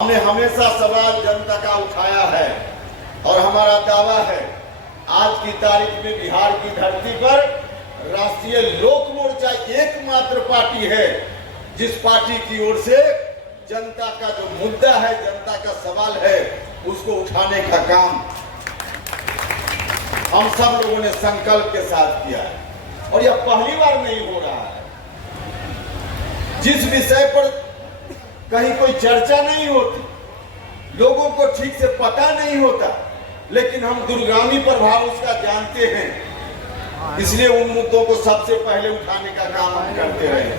हमने हमेशा सवाल जनता का उठाया है और हमारा दावा है आज की तारीख में बिहार की धरती पर राष्ट्रीय लोक मोर्चा एकमात्र पार्टी है जिस पार्टी की ओर से जनता का जो मुद्दा है, जनता का सवाल है, उसको उठाने का काम हम सब लोगों ने संकल्प के साथ किया है और यह पहली बार नहीं हो रहा है। जिस विषय पर कहीं कोई चर्चा नहीं होती, लोगों को ठीक से पता नहीं होता, लेकिन हम दूरगामी प्रभाव उसका जानते हैं, इसलिए उन मुद्दों को सबसे पहले उठाने का काम हम करते रहे।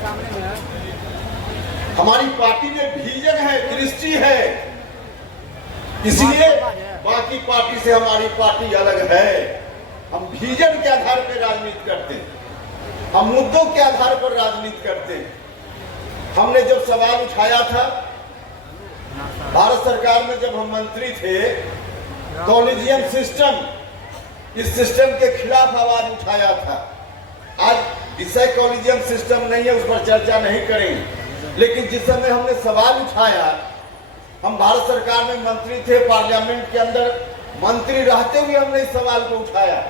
हमारी पार्टी में विजन है, दृष्टि है, इसलिए बाकी पार्टी से हमारी पार्टी अलग है। हम विजन के आधार पर राजनीति करते हैं, हम मुद्दों के आधार पर राजनीति करते हैं। हमने जब सवाल उठाया था भारत सरकार में, जब हम मंत्री थे, कॉलेजियम सिस्टम, इस सिस्टम के खिलाफ आवाज उठाया था। आज विषय कॉलेजियम सिस्टम नहीं है, उस पर चर्चा नहीं करेंगे, लेकिन जिस समय हमने सवाल उठाया, हम भारत सरकार में मंत्री थे, पार्लियामेंट के अंदर मंत्री रहते हुए हमने इस सवाल को उठाया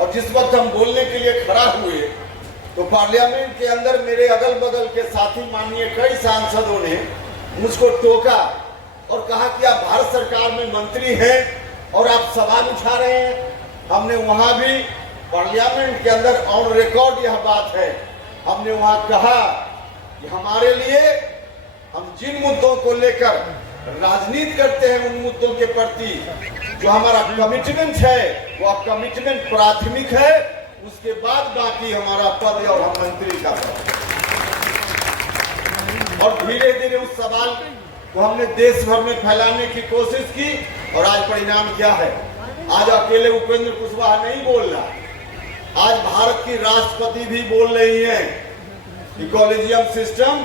और जिस वक्त हम बोलने के लिए खड़ा हुए तो पार्लियामेंट के अंदर मेरे अगल बगल के साथी माननीय कई सांसदों ने मुझको टोका और कहा कि आप भारत सरकार में मंत्री हैं और आप सवाल उठा रहे हैं। हमने वहां भी पार्लियामेंट के अंदर ऑन रिकॉर्ड यह बात है, हमने वहां कहा कि हमारे लिए हम जिन मुद्दों को लेकर राजनीति करते हैं, उन मुद्दों के प्रति जो हमारा कमिटमेंट है, वह कमिटमेंट प्राथमिक है, उसके बाद बाकी हमारा पद और हम मंत्री का पद। और धीरे धीरे उस सवाल को हमने देश भर में फैलाने की कोशिश की और आज परिणाम क्या है? आज अकेले उपेंद्र कुशवाहा नहीं बोल रहा, आज भारत की राष्ट्रपति भी बोल रही है कि कॉलेजियम सिस्टम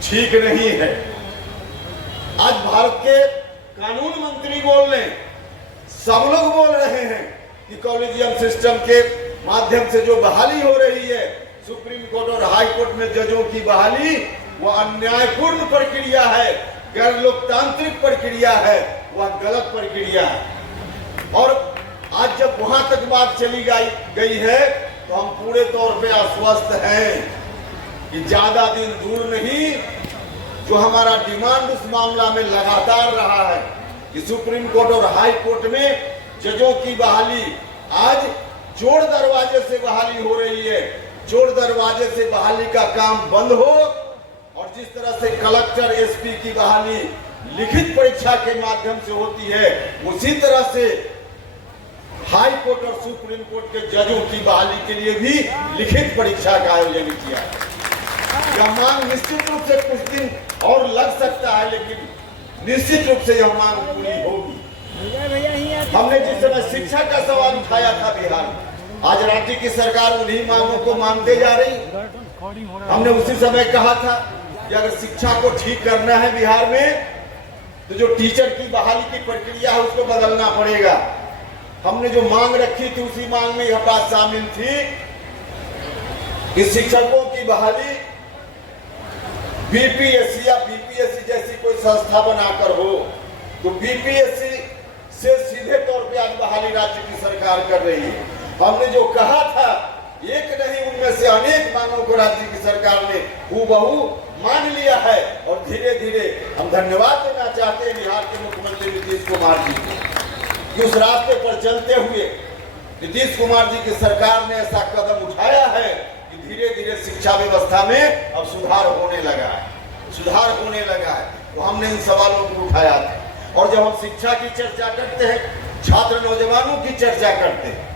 ठीक नहीं है। आज भारत के कानून मंत्री बोल रहे हैं, सब लोग बोल रहे हैं कि कॉलेजियम सिस्टम के माध्यम से जो बहाली हो रही है, सुप्रीम कोर्ट और हाई कोर्ट में जजों की बहाली, वह अन्यायपूर्ण प्रक्रिया है, गैर लोकतांत्रिक प्रक्रिया है, वह गलत प्रक्रिया है। और आज जब वहां तक बात चली गई है तो हम पूरे तौर पे आश्वस्त हैं कि ज्यादा दिन दूर नहीं, जो हमारा डिमांड उस मामला में लगातार रहा है कि सुप्रीम कोर्ट और हाई कोर्ट में जजों की बहाली, आज जोड़ दरवाजे से बहाली हो रही है। जोड़ दरवाजे से बहाली का काम बंद हो और जिस तरह से कलेक्टर एसपी की बहाली लिखित परीक्षा के माध्यम से होती है, उसी तरह से हाई कोर्ट और सुप्रीम कोर्ट के जजों की बहाली के लिए भी लिखित परीक्षा का आयोजन किया है। यह मांग निश्चित रूप से कुछ दिन और लग सकता है, लेकिन निश्चित रूप से यह मांग पूरी होगी। हमने जिस समय शिक्षा का सवाल उठाया था बिहार में, आज राज्य की सरकार उन्हीं मांगों को मानते जा रही। हमने उसी समय कहा था कि अगर शिक्षा को ठीक करना है बिहार में, तो जो टीचर की बहाली की प्रक्रिया है उसको बदलना पड़ेगा। हमने जो मांग रखी थी उसी मांग में यह बात शामिल थी कि शिक्षकों की बहाली बीपीएससी या बीपीएससी जैसी कोई संस्था बनाकर हो, तो बीपीएससी से सीधे तौर पे आज बहाली राज्य की सरकार कर रही है। हमने जो कहा था, एक नहीं उनमें से अनेक मांगों को राज्य की सरकार ने हूबहू मान लिया है और धीरे धीरे हम धन्यवाद देना चाहते हैं बिहार के मुख्यमंत्री नीतीश कुमार जी को कि उस रास्ते पर चलते हुए नीतीश कुमार जी की सरकार ने ऐसा कदम उठाया है कि धीरे धीरे शिक्षा व्यवस्था में अब सुधार होने लगा है। तो हमने इन सवालों को उठाया था और जब हम शिक्षा की चर्चा करते हैं, छात्र नौजवानों की चर्चा करते हैं,